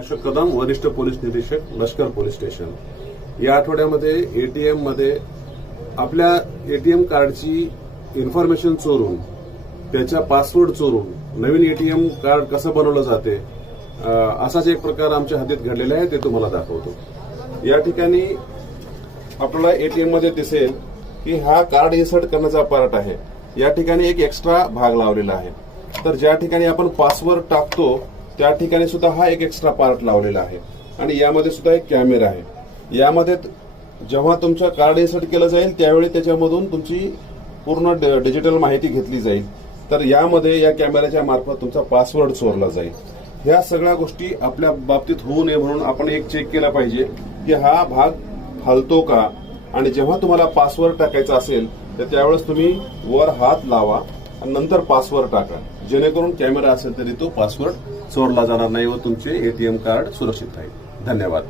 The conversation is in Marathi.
अशोक कदम, वरिष्ठ पोलीस निरीक्षक, लष्कर पोलीस स्टेशन. या आठवड्यामध्ये एटीएम मध्ये आपल्या एटीएम कार्डची इन्फॉर्मेशन चोरून, त्याचा पासवर्ड चोरून नवीन एटीएम कार्ड कसं बनवलं जाते असाच एक प्रकार आमच्या हद्दीत घडलेला आहे, ते तुम्हाला दाखवतो. या ठिकाणी आपल्याला एटीएम मध्ये दिसेल की हा कार्ड इन्सर्ट करण्याचा पार्ट आहे. या ठिकाणी एक एक्स्ट्रा भाग लावलेला आहे. तर ज्या ठिकाणी आपण पासवर्ड टाकतो त्या ठिकाणी सुद्धा हा एक एक्स्ट्रा पार्ट लावलेला आहे आणि यामध्ये सुद्धा एक कॅमेरा आहे. यामध्ये जेव्हा तुमचं कार्ड इन्सर्ट केलं जाईल त्यावेळी त्याच्यामधून तुमची पूर्ण डिजिटल माहिती घेतली जाईल. तर यामध्ये या कॅमेऱ्याच्या मार्फत तुमचा पासवर्ड चोरला जाईल. ह्या सगळ्या गोष्टी आपल्या बाबतीत होऊ नये म्हणून आपण एक चेक केला पाहिजे की हा भाग हलतो का, आणि जेव्हा तुम्हाला पासवर्ड टाकायचा असेल तर त्यावेळेस तुम्ही वर हात लावा आणि नंतर पासवर्ड टाका, जेणेकरून कॅमेरा असेल तरी तो पासवर्ड चोरला जाणार नाही व तुमचे एटीएम कार्ड सुरक्षित राहील. धन्यवाद.